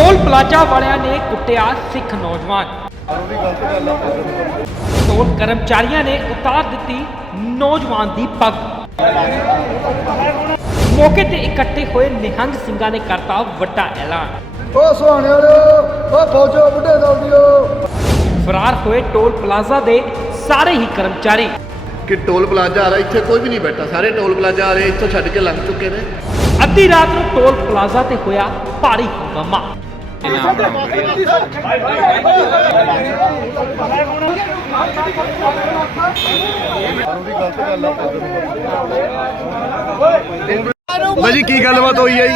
Toll plaza ਵਾਲਿਆਂ ਨੇ ਕੁੱਟਿਆ ਸਿੱਖ ਨੌਜਵਾਨ। ਟੋਲ ਕਰਮਚਾਰੀਆਂ ਨੇ ਉਤਾਰ ਦਿੱਤੀ ਨੌਜਵਾਨ ਦੀ ਪੱਗ। ਮੌਕੇ ਤੇ ਇਕੱਠੇ ਹੋਏ ਨਿਹੰਗ ਸਿੰਘਾਂ ਨੇ ਕਰਤਾ ਵੱਡਾ ਐਲਾਨ। ਓ ਸੁਹਾਣੇ ਵਾਲਿਓ ਓ ਫੌਜੋ ਬੁੱਢੇ ਦੌੜਿਓ ਫਰਾਰ ਹੋਏ ਟੋਲ ਪਲਾਜ਼ਾ ਦੇ ਸਾਰੇ ਹੀ ਕਰਮਚਾਰੀ। ਕਿ ਟੋਲ ਪਲਾਜ਼ਾ ਆ ਰਿਹਾ ਇੱਥੇ ਕੋਈ ਵੀ ਨਹੀਂ ਬੈਠਾ। ਸਾਰੇ ਟੋਲ ਪਲਾਜ਼ਾ ਆ ਰਹੇ ਇੱਥੋਂ ਛੱਡ ਕੇ ਲੰਘ ਚੁੱਕੇ ਨੇ। ਅੱਧੀ ਰਾਤ ਨੂੰ ਟੋਲ ਪਲਾਜ਼ਾ ਤੇ ਹੋਇਆ ਭਾਰੀ ਹੰਗਾਮਾ। ਦੀ ਗਲਤ ਗੱਲ ਆ ਬਾਜੀ ਕੀ ਗੱਲਬਾਤ ਹੋਈ ਹੈ ਜੀ?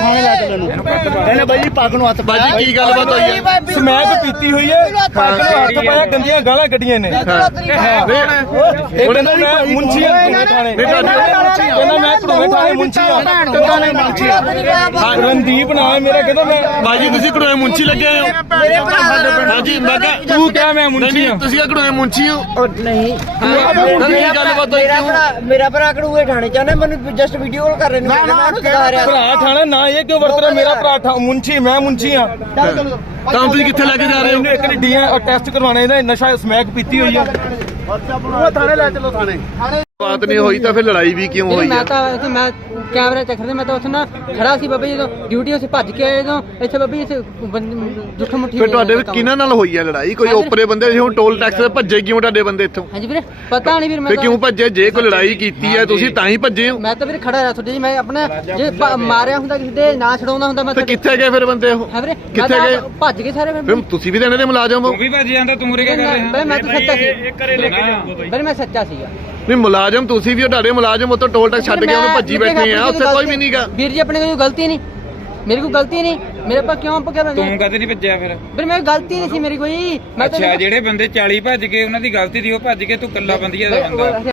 ਇਹਨੇ ਬਾਈ ਜੀ ਪੱਗ ਨੂੰ ਹੱਥ ਬਾਜੀ ਕੀ ਗੱਲਬਾਤ ਹੋਈ ਹੈ? ਸਮੈਕ ਪੀਤੀ ਹੋਈ ਹੈ। ਪੱਗ ਨੂੰ ਹੱਥ ਪਾਇਆ। ਗੰਦੀਆਂ ਗਾਲਾਂ ਕੱਢੀਆਂ ਨੇ। ਹਾਂ। ਇਹ ਕਹਿੰਦਾ ਮੈਂ ਮੁੰਚੀ ਆ ਧੂਏ ਥਾਣੇ। ਕਹਿੰਦਾ ਮੈਂ ਧੂਏ ਥਾਣੇ ਮੁੰਚੀ ਆ ਰਣਦੀਪ ਨਾਮ ਹੈ ਮੇਰਾ। ਕਹਿੰਦਾ ਮੈਂ ਬਾਜੀ ਤੁਸੀਂ ਕੜੋਏ ਮੁੰਚੀ ਲੱਗੇ ਹੋ। ਹਾਂਜੀ ਮੈਂ ਕਿਹਾ ਤੂੰ ਕਿਹਾ ਮੈਂ ਨਹੀਂ ਮੁੰਚੀ ਨਹੀਂ ਆ ਤੁਸੀਂ ਕੜੋਏ ਮੁੰਚੀ ਹੋ। ਨਹੀਂ। ਕੀ ਗੱਲਬਾਤ ਹੋਈ? ਮੇਰਾ ਕਿਉਂ? ਭਰਾ ਮੇਰਾ ਭਰਾ ਕੜੂਏ ਠਾਣੇ ਚਾਹਨੇ ਮੈਨੂੰ ਜਸਟ ਵੀਡੀਓ ਕਾਲ ਕਰ ਰਹੇ ਨੇ। ਰਿਹਾ। ਭਰਾ ਥਾਣਾ ਨਾ ਇਹ ਕਿਉਂ ਵਰਤ ਰਿਹਾ? ਮੇਰਾ ਭਰਾ ਠਾ- ਮੁੰਚੀ ਮੈਂ ਮੁੰਚੀ ਆ ਤਾਂ ਤੁਸੀਂ ਕਿੱਥੇ ਲੈ ਕੇ ਜਾ ਰਹੇ ਹੋ? ਇਹਨੂੰ ਇੱਕ ਨੇ ਡੀਐਨ ਟੈਸਟ ਕਰਵਾਉਣਾ ਇਹਦਾ ਨਸ਼ਾ ਸਮੈਕ ਪੀਤੀ ਹੋਈ ਆ। ਬਾਤ ਨਹੀਂ ਹੋਈ ਤਾਂ ਫਿਰ ਲੜਾਈ ਵੀ ਕਿਉਂ ਹੋਈ ਮੈਂ ਤਾਂ ਇੱਥੇ ਮੈਂ ਕੈਮਰਾ ਚੈੱਕ ਕਰਦੇ ਮੈਂ ਤਾਂ ਉੱਥੇ ਨਾ ਖੜਾ ਸੀ ਬਾਬਾ ਜੀ ਜਦੋਂ ਡਿਊਟੀ ਅਸੀਂ ਭੱਜ ਕੇ ਆਏ ਜਦੋਂ ਇੱਥੇ ਬਾਬਾ ਜੀ ਇੱਥੇ ਜੁੱਠ ਮੁੱਠੀ ਫਿਰ ਤੁਹਾਡੇ ਵਿੱਚ ਕਿਹਨਾਂ ਨਾਲ ਹੋਈ ਹੈ ਲੜਾਈ? ਕੋਈ ਓਪਰੇ ਬੰਦੇ ਸੀ ਹੁਣ ਟੋਲ ਟੈਕਸ ਦੇ ਭੱਜੇ ਕਿਉਂ ਤੁਹਾਡੇ ਬੰਦੇ ਇੱਥੋਂ? ਹਾਂਜੀ ਵੀਰੇ ਪਤਾ ਨਹੀਂ ਵੀਰ ਮੈਂ ਫਿਰ ਤਾਂ- ਕਿਉਂ ਭੱਜੇ? ਜੇ ਕੋਈ ਲੜਾਈ ਕੀਤੀ ਹੈ ਤੁਸੀਂ ਤਾਂ ਹੀ ਭੱਜੇ ਹੋ। ਮੈਂ ਤਾਂ ਵੀਰੇ ਖੜਾ ਰਿਹਾ ਤੁਹਾਡੇ ਜੀ ਮੈਂ ਆਪਣਾ ਜੇ ਮਾਰਿਆ ਹੁੰਦਾ ਕਿਸੇ ਦੇ ਨਾ ਛਡਾਉਂਦਾ ਹੁੰਦਾ ਮੈਂ ਤੇ ਕਿੱਥੇ ਗਏ ਫਿਰ ਬੰਦੇ ਉਹ? ਹੈ ਵੀਰੇ ਮੈਂ ਕਿੱਥੇ ਤਾਂ ਗਏ? ਭੱਜ ਗਏ ਸਾਰੇ ਫਿਰ। ਤੁਸੀਂ ਵੀ ਦੇਣੇ ਦੇ ਮੁਲਾਜ਼ਮ ਹੋ? ਵੀ ਭੱਜ ਜਾਂਦਾ ਤੂੰ ਮੁਰੇ ਕਿਆ ਕਰ ਰਿਹਾ? ਮੈਂ ਤਾਂ ਸੱਚਾ ਸੀ। ਵੀਰੇ ਮੈਂ ਸੱਚਾ ਸੀਗਾ। ਨਹੀਂ ਮੁਲਾਜ਼ਮ ਤੁਸੀਂ ਵੀ ਉਹ ਤੁਹਾਡੇ ਮੁਲਾਜ਼ਮ ਉੱਥੋਂ ਟੋਲ ਟੈਕਸ ਛੱਡ ਕੇ ਉਹਨੂੰ ਭੱਜੀ ਵੀਰੇ, ਬੈਠੇ ਆ ਉੱਥੇ ਕੋਈ ਵੀ ਨਹੀਂਗਾ ਵੀਰ ਜੀ ਆਪਣੇ ਕੋਈ ਗਲਤੀ ਨਹੀਂ। ਮੇਰੀ ਕੋਈ ਗਲਤੀ ਨਹੀਂ। ਮੇਰੇ ਪਾ ਕਿਉਂ ਪਕਿਆ ਮੈਂ ਤੂੰ ਕਦੇ ਨਹੀਂ ਭੱਜਿਆ ਫਿਰ? ਵੀਰੇ ਮੇਰੀ ਗਲਤੀ ਨਹੀਂ ਸੀ ਮੇਰੀ ਕੋਈ। ਮੈਂ ਤਾਂ ਅੱਛਾ ਜਿਹੜੇ ਬੰਦੇ 40 ਭੱਜ ਗਏ ਉਹਨਾਂ ਦੀ ਗਲਤੀ ਦੀ ਉਹ ਭੱਜ ਕੇ ਤੂੰ ਕੱਲਾ ਬੰਦੀਆ ਦਾ ਬੰਦਾ।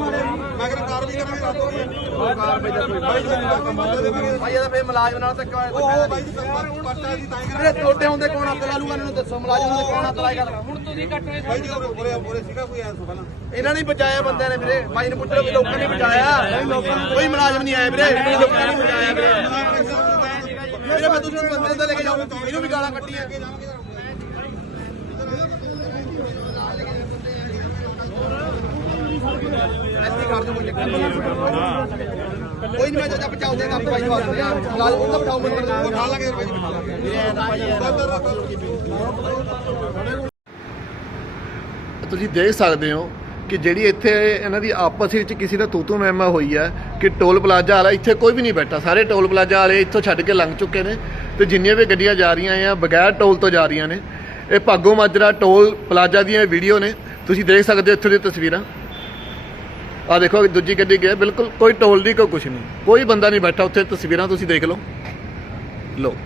ਬਿਠਾਓ ਬੰਦੇ ਕਰਾਂਗੇ ਕਰ ਭਾਈ ਇਹਦਾ ਫੇਰ ਮੁਲਾਜ਼ਮ ਨਾਲ ਤੱਕ ਉਹ ਭਾਈ ਪਰਚਾ ਦੀ ਤਾਂ ਵੀਰੇ ਤੁਹਾਡੇ ਹੁੰਦੇ ਕੌਣ ਹੱਥ ਲਾ ਲੂਗਾ ਇਹਨੂੰ ਦੱਸੋ ਮੁਲਾਜ਼ਮ ਹੁੰਦੇ ਕੌਣ ਹੱਥ ਲਾਏਗਾ ਹੁਣ ਤੁਸੀਂ ਕੱਟ ਰਹੇ ਜੀ ਬੋਲੇ ਬੋਲੇ ਸੀਗਾ ਕੋਈ ਐਸਾ ਪਹਿਲਾਂ ਇਹਨਾਂ ਨੇ ਬਚਾਇਆ ਬੰਦਿਆਂ ਨੇ ਵੀਰੇ। ਭਾਈ ਨੂੰ ਪੁੱਛ ਲਓ ਵੀ ਲੋਕਾਂ ਨੇ ਬਚਾਇਆ। ਕੋਈ ਮੁਲਾਜ਼ਮ ਨਹੀਂ ਆਇਆ ਵੀਰੇ। ਲੋਕਾਂ ਨੇ ਬਚਾਇਆ ਵੀਰੇ। ਵੀਰੇ, ਮੈਂ ਤੁਸੀਂ ਬੰਦੇ ਤੇ ਲੈ ਕੇ ਜਾਊਂ ਇਹਨੂੰ ਵੀ ਗਾਲਾਂ ਕੱਟੀਆਂ ਐਸੀ ਕਰ ਕੋਈ ਚੱਕਰ ਨਹੀਂ ਕੋਈ ਨਹੀਂ ਮੈਂ ਜਦ ਬਚਾਉ ਦੇਗਾ ਭਾਈ ਵਾਸਤੇ ਯਾਰ ਮੁਲਾਜ਼ਮ ਉਹਦਾ ਬਚਾਉ ਬੰਦੇ ਨੂੰ ਉਠਾ ਲਾਂਗੇ ਭਾਈ ਬਿਠਾ ਲਾਂਗੇ ਤੁਸੀਂ ਦੇਖ ਸਕਦੇ ਹੋ ਕਿ ਜਿਹੜੀ ਇੱਥੇ ਇਹਨਾਂ ਦੀ ਆਪਸ ਵਿੱਚ ਕਿਸੇ ਦਾ ਤੂਤੂ ਮਹਿਮਾ ਹੋਈ ਹੈ ਕਿ ਟੋਲ ਪਲਾਜ਼ਾ ਵਾਲਾ ਇੱਥੇ ਕੋਈ ਵੀ ਨਹੀਂ ਬੈਠਾ। ਸਾਰੇ ਟੋਲ ਪਲਾਜ਼ਾ ਵਾਲੇ ਇੱਥੋਂ ਛੱਡ ਕੇ ਲੰਘ ਚੁੱਕੇ ਨੇ ਤੇ ਜਿੰਨੀਆਂ ਵੀ ਗੱਡੀਆਂ ਜਾ ਰਹੀਆਂ ਆ ਬਗੈਰ ਟੋਲ ਤੋਂ ਜਾ ਰਹੀਆਂ ਨੇ। ਇਹ ਭਾਗੋ ਮਾਜਰਾ ਟੋਲ ਪਲਾਜ਼ਾ ਦੀਆਂ ਵੀਡੀਓ ਨੇ। ਤੁਸੀਂ ਦੇਖ ਸਕਦੇ ਹੋ ਇੱਥੋਂ ਦੀਆਂ ਤਸਵੀਰਾਂ। ਆ ਦੇਖੋ ਦੂਜੀ ਗੱਡੀ ਗਿਆ ਬਿਲਕੁਲ ਕੋਈ ਟੋਲ ਦੀ ਕੋਈ ਕੁਛ ਨਹੀਂ। ਕੋਈ ਬੰਦਾ ਨਹੀਂ ਬੈਠਾ, ਉੱਥੇ ਤਸਵੀਰਾਂ ਤੁਸੀਂ ਦੇਖ ਲਓ। ਲਓ।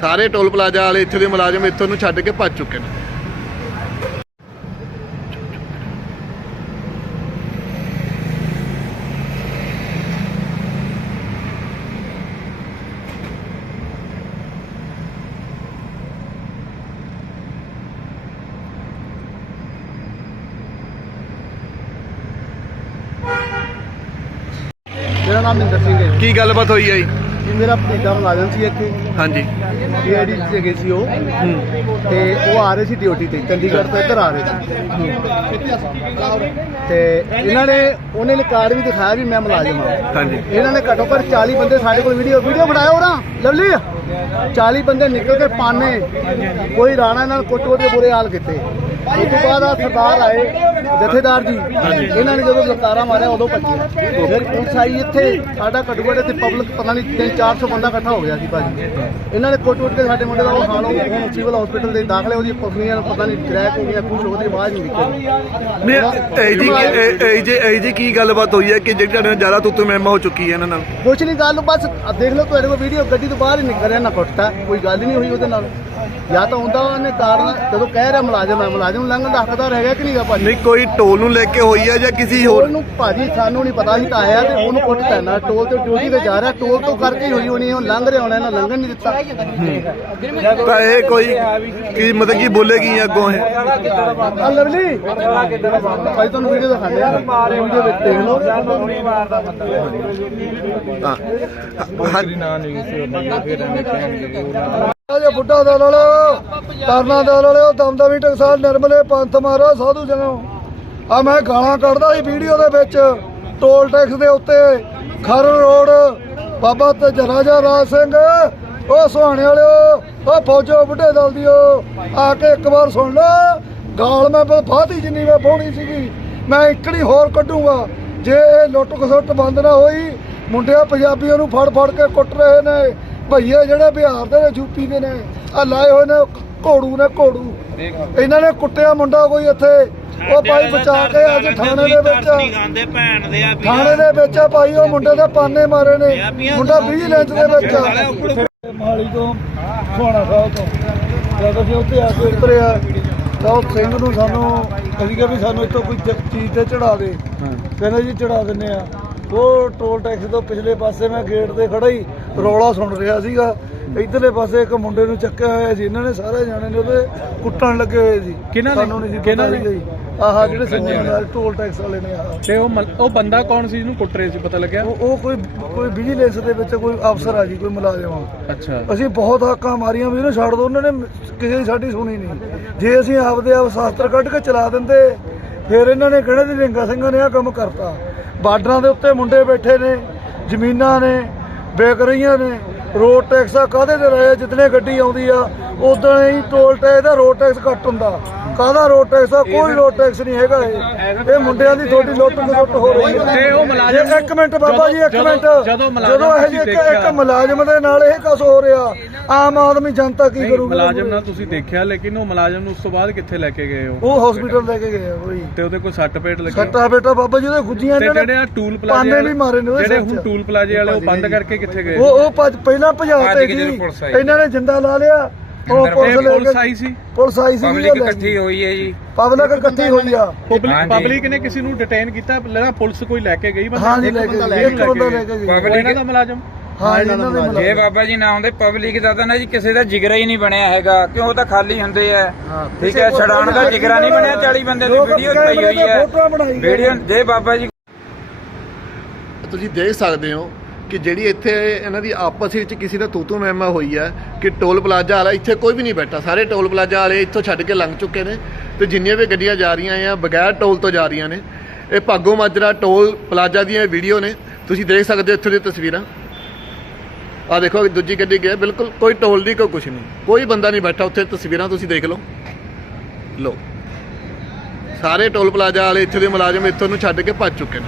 ਸਾਰੇ ਟੋਲ ਪਲਾਜ਼ਾ ਵਾਲੇ ਇੱਥੇ ਦੇ ਮੁਲਾਜ਼ਮ ਇੱਥੋਂ ਨੂੰ ਛੱਡ ਕੇ ਭੱਜ ਚੁੱਕੇ ਨੇ। ਮੇਰਾ ਨਾਮ ਮਿੰਦਰ ਸਿੰਘ ਹੈ ਕੀ ਗੱਲਬਾਤ ਹੋਈ ਹੈ ਜੀ? ਜੀ ਮੇਰਾ ਭਤੀਜਾ ਮੁਲਾਜ਼ਮ ਸੀ ਇੱਥੇ। ਹਾਂਜੀ। ਡੀਆਈਡੀ ਚ ਗਏ ਸੀ ਉਹ। ਤੇ ਉਹ ਆ ਰਹੇ ਸੀ ਡਿਊਟੀ ਤੇ ਚੰਡੀਗੜ੍ਹ ਤੋਂ ਇੱਧਰ ਆ ਰਹੇ ਸੀ। ਤੇ ਇਹਨਾਂ ਨੇ ਉਹਨੇ ਨੇ ਕਾਰਡ ਵੀ ਦਿਖਾਇਆ ਵੀ ਮੈਂ ਮੁਲਾਜ਼ਮ ਹਾਂ। ਹਾਂਜੀ। ਇਹਨਾਂ ਨੇ ਘੱਟੋ ਘੱਟ 40 ਬੰਦੇ ਸਾਡੇ ਕੋਲ ਵੀਡੀਓ ਵੀਡੀਓ ਬਣਾਇਆ ਹੋਣਾ ਲਵਲੀ 40 ਬੰਦੇ ਨਿਕਲ ਕੇ ਪਾਣੇ। ਕੋਈ ਰਾਣਾ ਨਾਲ ਕੋਟੋ ਦੇ ਬੁਰੇ ਹਾਲ ਕੀਤੇ। ਉਸ ਤੋਂ ਬਾਅਦ ਆ ਸਰਦਾਰ ਆਏ ਜਥੇਦਾਰ ਜੀ। ਇਹਨਾਂ ਨੇ ਜਦੋਂ ਲਕਾਰਾ ਮਾਰਿਆ ਉਦੋਂ ਭੱਜੇ। ਫਿਰ ਪੁਲਿਸ ਆਈ ਇੱਥੇ ਸਾਡਾ ਘੱਟੋ ਘੱਟ ਇੱਥੇ ਪਬਲਿਕ ਪਤਾ ਨਹੀਂ 3-400 ਬੰਦਾ ਇਕੱਠਾ ਹੋ ਗਿਆ ਸੀ ਭਾਜੀ। ਇਹਨਾਂ ਨੇ ਕੋਟ ਕੇ ਸਾਡੇ ਮੁੰਡੇ ਦਾ ਉਹ ਹਾਲ ਹੋ ਹੁਣ ਸਿਵਲ ਹਸਪੀਟਲ ਦੇ ਦਾਖਲੇ ਉਹਦੀ ਪਸਲੀਆਂ ਨੂੰ ਪਤਾ ਨਹੀਂ ਕ੍ਰੈਕ ਹੋ ਗਿਆ ਕੁਝ ਉਹਦੀ ਆਵਾਜ਼ ਨਹੀਂ ਨਿਕਲੀ ਇਹ ਜੀ ਇਹ ਜੀ ਇਹ ਜੀ ਕੀ ਗੱਲਬਾਤ ਹੋਈ ਹੈ ਕਿ ਜਿਹੜੀ ਜ਼ਿਆਦਾ ਮਹਿਮਾ ਹੋ ਚੁੱਕੀ ਹੈ ਇਹਨਾਂ ਨਾਲ? ਕੁਛ ਨਹੀਂ ਗੱਲ ਬਸ ਦੇਖ ਲਓ ਤੁਹਾਡੇ ਕੋਲ ਵੀਡੀਓ ਗੱਡੀ ਤੋਂ ਬਾਹਰ ਹੀ ਨਿਕਲ ਰਿਹਾ ਨਾ ਕੁੱਟਤਾ ਕੋਈ ਗੱਲ ਨਹੀਂ ਹੋਈ ਉਹਦੇ ਨਾਲ। ਜਾਂ ਤਾਂ ਹੁੰਦਾ ਉਹਨੇ ਕਾਰਨ ਜਦੋਂ ਕਹਿ ਰਿਹਾ ਮੁਲਾਜ਼ਮ ਹੈ ਮੁਲਾਜ਼ਮ ਲੰਘਣ ਦਾ ਹੱਕਦਾਰ ਹੈਗਾ ਕਿ ਨਹੀਂਗਾ ਭਾਜੀ? ਨਹੀਂ ਕੋਈ ਟੋਲ ਨੂੰ ਲੈ ਕੇ ਹੋਈ ਹੈ ਜਾਂ ਕਿਸੇ ਹੋਰ ਉਹਨੂੰ ਭਾਜੀ ਸਾਨੂੰ ਨਹੀਂ ਪਤਾ ਸੀ ਤਾਂ ਆਇਆ ਤੇ ਉਹਨੂੰ ਕੁੱਟ ਪੈਣਾ। ਟੋਲ ਤੇ ਡਿਊਟੀ ਤੇ ਜਾ ਰਿਹਾ ਟੋਲ ਤੋਂ ਕਰਕੇ ਹੀ ਹੋਈ ਹੋਣੀ ਉਹ ਲੰਘ ਰਿਹਾ ਹੋਣਾ ਇਹਨਾਂ ਲੰਘਣ ਨਹੀਂ ਦਿੱਤਾ। ਤਾਂ ਇਹ ਕੋਈ ਕੀ ਮਤਲਬ ਕੀ ਬੋਲੇਗੀ ਅੱਗੋਂ ਇਹ? ਆ ਲਵਲੀ। ਭਾਈ ਤੁਹਾਨੂੰ ਵੀਡੀਓ ਦਿਖਾਉਂਦੇ ਆ ਵੀਡੀਓ ਵਿੱਚ ਦੇਖ ਲਓ। ਹਾਂ। ਹਾਂ। ਜੇ ਬੁੱਢਾ ਦਲ ਵਾਲੇ ਤਰਨਾ ਦਲ ਵਾਲੇ ਦਮਦਮੀ ਟਕਸਾਲ, ਨਿਰਮਲੇ ਪੰਥ ਮਾਰੋ, ਸਾਧੂ ਜਨੋ। ਆ ਮੈਂ ਗਾਲਾਂ ਕੱਢਦਾ ਸੀ ਵੀਡੀਓ ਦੇ ਵਿੱਚ, ਟੋਲ ਟੈਕਸ ਦੇ ਉੱਤੇ ਖਰ ਰੋਡ, ਬਾਬਾ ਤੇ ਜਰਾਜਾ ਰਾਜ ਸਿੰਘ। ਉਹ ਸੁਹਾਣੇ ਵਾਲਿਓ ਉਹ ਫੌਜੋ ਬੁੱਢੇ ਦਲ ਦਿਓ ਆ ਕੇ ਇੱਕ ਵਾਰ ਸੁਣ ਲਓ ਗਾਲ ਮੈਂ ਫਾਤੀ ਜਿੰਨੀ ਮੈਂ ਪਾਉਣੀ ਸੀਗੀ, ਮੈਂ ਇਕੜੀ ਹੋਰ ਕੱਢੂਗਾ। ਜੇ ਇਹ ਲੁੱਟ ਖਸੁੱਟ ਬੰਦ ਨਾ ਹੋਈ, ਮੁੰਡਿਆਂ ਪੰਜਾਬੀਆਂ ਨੂੰ ਫੜ ਫੜ ਕੇ ਕੁੱਟ ਰਹੇ ਨੇ। ਭਈਏ ਜਿਹੜੇ ਬਿਹਾਰ ਦੇ ਨੇ ਯੂਪੀ ਦੇ ਨੇ ਆ ਲਾਏ ਹੋਏ ਨੇ ਘੋੜੂ ਨੇ ਘੋੜੂ। ਇਹਨਾਂ ਨੇ ਕੁੱਟਿਆ ਮੁੰਡਾ ਕੋਈ ਇੱਥੇ। ਉਹ ਭਾਈ ਬਚਾ ਕੇ ਅੱਜ ਥਾਣੇ ਦੇ ਵਿੱਚ ਥਾਣੇ ਦੇ ਵਿੱਚ ਭਾਈ ਉਹ ਮੁੰਡੇ ਦੇ ਪਾਨੇ ਮਾਰੇ ਨੇ। ਮੁੰਡਾ 20 ਲੈਂਚ ਦੇ ਵਿੱਚ ਮਾਲੀ ਤੋਂ ਸੋਹਣਾ ਸਾਹਿਬ ਤੋਂ। ਜਦੋਂ ਅਸੀਂ ਉੱਥੇ ਆ ਕੇ ਉਤਰਿਆ ਤਾਂ ਉਹ ਸਿੰਘ ਨੂੰ ਸਾਨੂੰ ਅਸੀਂ ਕਿਹਾ ਵੀ ਸਾਨੂੰ ਇੱਥੋਂ ਕੋਈ ਚੀਜ਼ ਤੇ ਚੜਾ ਦੇ। ਕਹਿੰਦੇ ਜੀ ਚੜਾ ਦਿੰਨੇ ਆ। ਉਹ ਟੋਲ ਟੈਕਸ ਤੋਂ ਪਿਛਲੇ ਪਾਸੇ ਮੈਂ ਗੇਟ ਤੇ ਖੜਾ ਹੀ ਰੌਲਾ ਸੁਣ ਰਿਹਾ ਸੀਗਾ। ਇਧਰਲੇ ਪਾਸੇ ਇੱਕ ਮੁੰਡੇ ਨੂੰ ਚੱਕਿਆ ਹੋਇਆ ਸੀ। ਇਹਨਾਂ ਨੇ ਸਾਰੇ ਜਾਣੇ ਨੇ ਉਹਦੇ ਕੁੱਟਣ ਲੱਗੇ ਹੋਏ ਸੀ। ਸੀ ਪਤਾ ਸੀਗਾ ਜੀ। ਆਹ ਜਿਹੜੇ ਸਿੰਘ ਟੋਲ ਟੈਕਸ ਵਾਲੇ ਨੇ ਆਹ। ਤੇ ਉਹ ਉਹ ਬੰਦਾ ਕੌਣ ਸੀ ਜਿਹਨੂੰ ਕੁੱਟ ਰਹੇ ਸੀ ਪਤਾ ਲੱਗਿਆ? ਉਹ ਕੋਈ ਕੋਈ ਵਿਜੀਲੈਂਸ ਦੇ ਵਿੱਚ ਕੋਈ ਅਫਸਰ ਆ ਜੀ ਕੋਈ ਮੁਲਾਜ਼ਮ ਆ। ਅੱਛਾ। ਅਸੀਂ ਬਹੁਤ ਹਾਕਾਂ ਮਾਰੀਆਂ ਵੀ ਇਹਨੂੰ ਛੱਡ ਦੋ ਉਹਨਾਂ ਨੇ ਕਿਸੇ ਦੀ ਸਾਡੀ ਸੁਣੀ ਨਹੀਂ। ਜੇ ਅਸੀਂ ਆਪਦੇ ਆਪ ਸ਼ਾਸਤਰ ਕੱਢ ਕੇ ਚਲਾ ਦਿੰਦੇ ਫਿਰ ਇਹਨਾਂ ਨੇ ਕਿਹੜੇ ਦੀ ਰਿੰਗਾ ਸਿੰਘਾਂ ਨੇ ਆ ਕੰਮ ਕਰਤਾ? ਬਾਰਡਰਾਂ ਦੇ ਉੱਤੇ ਮੁੰਡੇ ਬੈਠੇ ਨੇ ਜ਼ਮੀਨਾਂ ਨੇ ਵਿਕ ਰਹੀਆਂ ਨੇ। ਰੋਡ ਟੈਕਸ ਆ ਕਾਹਦੇ ਤੇ ਰਹੇ ਜਿਤਨੇ ਗੱਡੀ ਆਉਂਦੀ ਆ ਉਦੋਂ ਹੀ ਟੋਲ ਟੈਕਸ ਦਾ ਰੋਡ ਟੈਕਸ ਘੱਟ ਹੁੰਦਾ। ਕਾਹਦਾ ਰੋਡ ਟੈਕਸ ਆ ਕੋਈ ਰੋਡ ਟੈਕਸ ਨਹੀਂ ਹੈਗਾ ਇਹ। ਇਹ ਮੁੰਡਿਆਂ ਦੀ ਤੁਹਾਡੀ ਲੁੱਟ ਖਸੁੱਟ ਹੋ ਰਹੀ ਹੈ। ਤੇ ਉਹ ਮੁਲਾਜ਼ਮ ਜੇ ਇੱਕ ਮਿੰਟ ਬਾਬਾ ਜੀ ਇੱਕ ਮਿੰਟ। ਜਦੋਂ ਇਹ ਤੁਸੀਂ ਇੱਕ ਮੁਲਾਜ਼ਮ ਦੇ ਨਾਲ ਇਹ ਕਸ ਹੋ ਰਿਹਾ। ਆਮ ਆਦਮੀ ਜਨਤਾ ਕੀ ਕਰੂਗੀ? ਮੁਲਾਜ਼ਮ ਨਾਲ ਤੁਸੀਂ ਦੇਖਿਆ ਲੇਕਿਨ ਉਹ ਮੁਲਾਜ਼ਮ ਨੂੰ ਉਸ ਤੋਂ ਬਾਅਦ ਕਿੱਥੇ ਲੈ ਕੇ ਗਏ ਹੋ ਉਹ ਹਸਪੀਟਲ ਲੈ ਕੇ ਗਏ ਆ ਬਈ ਤੇ ਉਹਦੇ ਕੋਈ ਸੱਟ ਪੇਟ ਲੱਗੀ? ਸੱਟਾ ਬੇਟਾ ਬਾਬਾ ਜੀ ਦੇ ਗੁੱਜੀਆਂ ਤੇ ਇਹਨਾਂ ਜਿਹੜੇ ਆ ਨੇ ਟੂਲ ਪਲਾਜ਼ੇ ਪਾਨੇ ਵੀ ਮਾਰੇ ਨੇ ਜਿਹੜੇ ਹੁਣ। ਟੂਲ ਪਲਾਜ਼ੇ ਵਾਲੇ ਉਹ ਬੰਦ ਕਰਕੇ ਕਿੱਥੇ ਗਏ? ਉਹ ਉਹ ਪਹਿਲਾਂ ਭਜਾ ਭੱਜ ਤੇ ਜੀ। ਇਹਨਾਂ ਨੇ ਜਿੰਦਾ ਲਾ ਲਿਆ। ਉਹ ਅੰਦਰ ਪੁਲਿਸ ਲੈ ਪੁਲਿਸ ਕੇ ਆਈ ਸੀ? ਪੁਲਿਸ ਆਈ ਸੀ ਪਬਲਿਕ ਇਕੱਠੀ ਹੋਈ ਹੈ ਜੀ। ਪਬਲਿਕ ਇਕੱਠੀ ਹੋਈ ਆ। ਪਬਲਿਕ ਨੇ ਕਿਸੇ ਨੂੰ ਡਿਟੇਨ ਕੀਤਾ ਲੈਣਾ ਪੁਲਿਸ ਕੋਈ ਲੈ ਕੇ ਗਈ ਹਾਂ ਜੀ ਲੈ ਕੇ ਗਈ, ਇੱਕ ਬੰਦਾ ਲੈ ਕੇ ਗਈ। ਪਬਲਿਕ ਦਾ ਮੁਲਾਜ਼ਮ? ਹਾਂ ਇਹਨਾਂ ਦੇ ਜੇ। ਬਾਬਾ ਜੀ ਨਾ ਆਉਂਦੇ ਪਬਲਿਕ ਦਾ ਤਾਂ ਨਾ ਜੀ ਕਿਸੇ ਦਾ ਜਿਗਰਾ ਹੀ ਨਹੀਂ ਬਣਿਆ ਹੈਗਾ ਕਿਉਂ ਉਹ ਤਾਂ ਖਾਲੀ ਹੁੰਦੇ ਆ। ਠੀਕ ਹੈ ਛਡਾਉਣ ਦਾ ਜਿਗਰਾ ਨਹੀਂ ਬਣਿਆ 40 ਬੰਦੇ ਦੀ ਵੀਡੀਓ ਪਈ ਹੋਈ ਗਏ। ਵੀਡੀਓ ਜੇ ਬਾਬਾ ਜੀ ਤੁਸੀਂ ਦੇਖ ਸਕਦੇ ਹੋ ਕਿ ਜਿਹੜੀ ਇੱਥੇ ਇਹਨਾਂ ਦੀ ਆਪਸ ਵਿੱਚ ਕਿਸੇ ਦਾ ਤੂਤੂ ਮਹਿਮਾ ਹੋਈ ਹੈ ਕਿ ਟੋਲ ਪਲਾਜ਼ਾ ਵਾਲਾ ਇੱਥੇ ਕੋਈ ਵੀ ਨਹੀਂ ਬੈਠਾ। ਸਾਰੇ ਟੋਲ ਪਲਾਜ਼ਾ ਵਾਲੇ ਇੱਥੋਂ ਛੱਡ ਕੇ ਲੰਘ ਚੁੱਕੇ ਨੇ ਤੇ ਜਿੰਨੀਆਂ ਵੀ ਗੱਡੀਆਂ ਜਾ ਰਹੀਆਂ ਆ, ਬਗੈਰ ਟੋਲ ਤੋਂ ਜਾ ਰਹੀਆਂ ਨੇ, ਇਹ ਭਾਗੋ ਮਾਜਰਾ ਟੋਲ ਪਲਾਜ਼ਾ ਦੀਆਂ ਵੀਡੀਓ ਨੇ। ਤੁਸੀਂ ਦੇਖ ਸਕਦੇ ਹੋ ਇੱਥੋਂ ਦੀਆਂ ਤਸਵੀਰਾਂ। ਆ ਦੇਖੋ ਦੂਜੀ ਗੱਡੀ ਗਿਆ, ਬਿਲਕੁਲ ਕੋਈ ਟੋਲ ਦੀ ਕੋਈ ਕੁਛ ਨਹੀਂ। ਕੋਈ ਬੰਦਾ ਨਹੀਂ ਬੈਠਾ ਉੱਥੇ, ਤਸਵੀਰਾਂ ਤੁਸੀਂ ਦੇਖ ਲਓ। ਲਓ। ਸਾਰੇ ਟੋਲ ਪਲਾਜ਼ਾ ਵਾਲੇ ਇੱਥੇ ਦੇ ਮੁਲਾਜ਼ਮ ਇੱਥੋਂ ਨੂੰ ਛੱਡ ਕੇ ਭੱਜ ਚੁੱਕੇ ਨੇ।